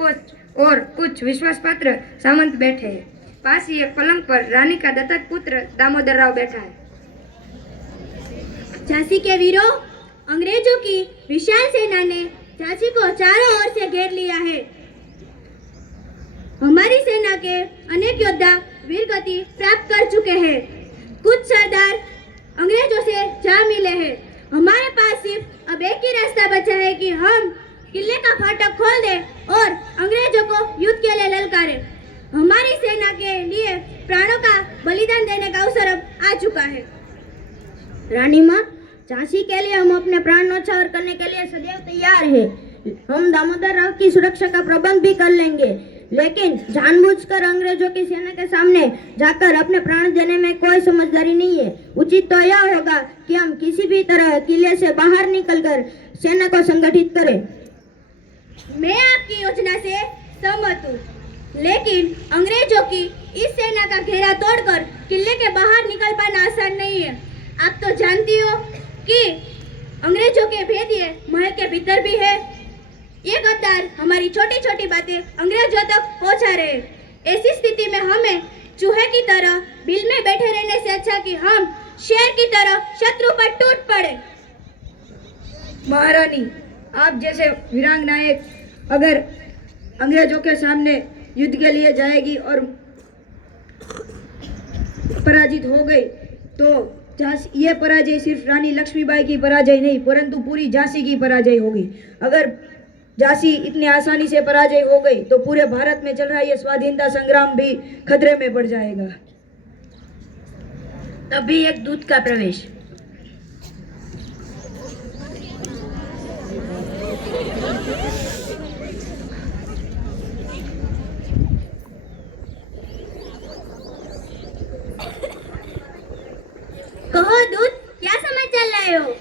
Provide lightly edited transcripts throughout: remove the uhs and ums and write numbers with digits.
Coach और कुछ विश्वास पात्र सामंत बैठे हैं। पास ही एक पलंग पर रानी का दत्तक पुत्र दामोदर राव बैठा है। झांसी के वीरों, अंग्रेजों की विशाल सेना ने झांसी को चारों ओर से घेर लिया है। हमारी सेना के अनेक योद्धा वीरगति प्राप्त कर चुके हैं। कुछ सरदार अंग्रेजों से जा मिले हैं। हमारे पास सिर्फ अब एक ही रास्ता बचा है कि हम किले का फाटक खोल दें और अंग्रेजों को युद्ध के लिए ललकारें। हमारी सेना के लिए प्राणों का बलिदान देने का अवसर अब आ चुका है। रानी माँ, झांसी के लिए हम अपने प्राण न्यौछावर करने के लिए सदैव तैयार हैं। हम दामोदर राव की सुरक्षा का प्रबंध भी कर लेंगे, लेकिन जानबूझकर अंग्रेजों की सेना के सामने जाकर अपने प्राण देने में कोई समझदारी नहीं है। उचित तो यह होगा कि हम किसी भी तरह किले से बाहर निकलकर सेना को संगठित करें। मैं आपकी योजना से सहमत हूँ, लेकिन अंग्रेजों की इस सेना का घेरा तोड़कर किले के बाहर निकल पाना आसान नहीं है। आप तो जानती हो कि अंग्रेजों के भेदिए महल के भीतर भी है। ये गद्दार हमारी छोटी छोटी बातें अंग्रेजों तक पहुंचा रहे हैं। ऐसी स्थिति में हमें चूहे की तरह बिल में बैठे रहने से अच्छा कि हम शेर की तरह शत्रु पर टूट पड़े। महारानी, आप जैसे वीरांग नायक अगर अंग्रेजों के सामने युद्ध के लिए जाएगी और पराजित हो गई तो ये पराजय सिर्फ रानी लक्ष्मीबाई की पराजय नहीं परंतु पूरी झांसी की पराजय होगी। अगर झांसी इतनी आसानी से पराजय हो गई तो पूरे भारत में चल रहा ये स्वाधीनता संग्राम भी खतरे में पड़ जाएगा। तभी एक दूत का प्रवेश। कहो दूत, क्या समाचार लाए हो?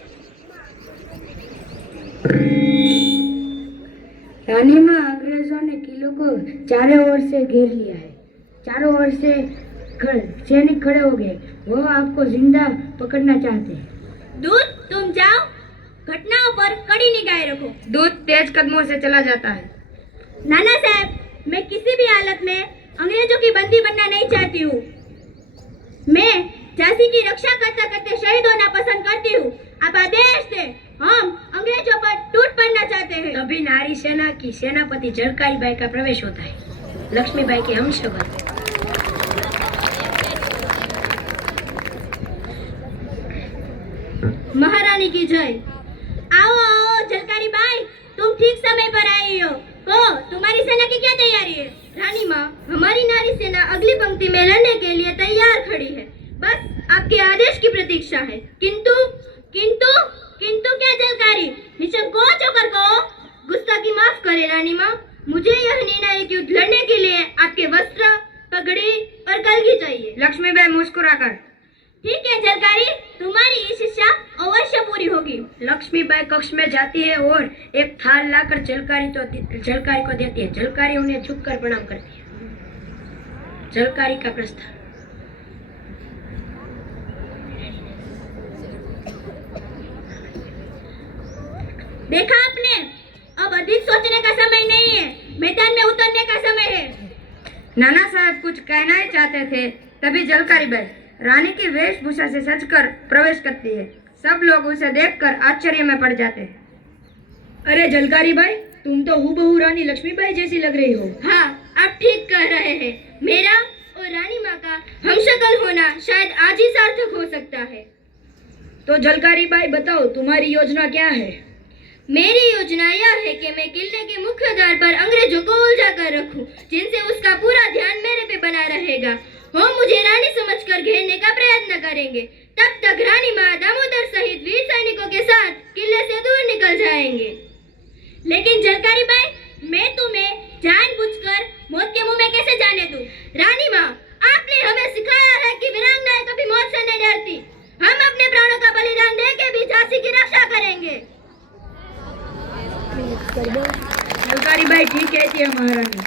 रानी माँ, अंग्रेजों ने किले को चारों ओर से घेर लिया है। चारों ओर से सैनिक खड़े हो गए। वो आपको जिंदा पकड़ना चाहते हैं। दूत, तुम जाओ, घटनाओं पर कड़ी निगाह रखो। दूत तेज कदमों से चला जाता है। नाना साहब, मैं किसी भी हालत में अंग्रेजों की बंदी बनना नहीं चाहती हूँ। मैं झांसी की रक्षा करते करते शहीद होना पसंद करती हूँ। आप आदेश दें, हम अंग्रेजों पर टूट पड़ना चाहते हैं। तभी नारी सेना की सेनापति झलकारी बाई का प्रवेश होता है। लक्ष्मीबाई के हमशबर महारानी की जय। आओ आओ झलकारी बाई, तुम ठीक समय पर आई हो। तुम्हारी सेना की क्या तैयारी है? रानी माँ, हमारी नारी सेना अगली पंक्ति में लड़ने के लिए तैयार खड़ी है। बस आपके आदेश की प्रतीक्षा है। किंतु किंतु किंतु क्या झलकारी? निसंकोच होकर कहो। गुस्ताखी माफ करे रानी माँ, मुझे यह निर्णायक युद्ध लड़ने के लिए आपके वस्त्र, पगड़ी और कलगी चाहिए। लक्ष्मीबाई मुस्कुराकर, ठीक है झलकारी, तुम्हारी इस इच्छा अवश्य पूरी होगी। लक्ष्मीबाई कक्ष में जाती है और एक थाल लाकर झलकारी को देती है। झलकारी उन्हें झुककर प्रणाम करती है। झलकारी का प्रस्थान। देखा आपने, अब अधिक सोचने का समय नहीं है, मैदान में उतरने का समय है। नाना साहब कुछ कहना ही चाहते थे, तभी झलकारी बाई रानी की वेशभूषा से सजकर प्रवेश करती है। सब लोग उसे देखकर आश्चर्य में पड़ जाते हैं। अरे झलकारी बाई, तुम तो हूबहू रानी लक्ष्मीबाई जैसी लग रही हो। हाँ, आप ठीक कह रहे हैं। मेरा और रानी माँ का हमशक्ल होना शायद आज ही सार्थक हो सकता है। तो झलकारी बाई बताओ, तुम्हारी योजना क्या है? मेरी योजना यह है कि मैं किले के मुख्य द्वार पर अंग्रेजों को उलझा कर रखूं, जिनसे उसका पूरा ध्यान मेरे पे बना रहेगा। वो मुझे रानी समझकर घेरने का प्रयत्न करेंगे। तब तक रानी माँ दामोदर सहित वीर सैनिकों के साथ किले से दूर निकल जाएंगे। लेकिन झलकारी बाई, मैं तुम्हें जानबूझकर मौत के मुंह में कैसे जाने दूं? रानी माँ, आपने हमें सिखाया है कि वीरांगनाएं कभी मौत से नहीं डरती। हम अपने प्राणों का बलिदान देके भी झांसी की रक्षा करेंगे। झलकारी बाई ठीक कहती है महारानी,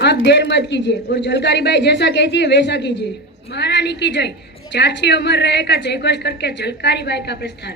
आप देर मत कीजिए और झलकारी बाई जैसा कहती है वैसा कीजिए। महारानी की जय। झांसी अमर रहेगा जयघोष करके झलकारी बाई का प्रस्थान।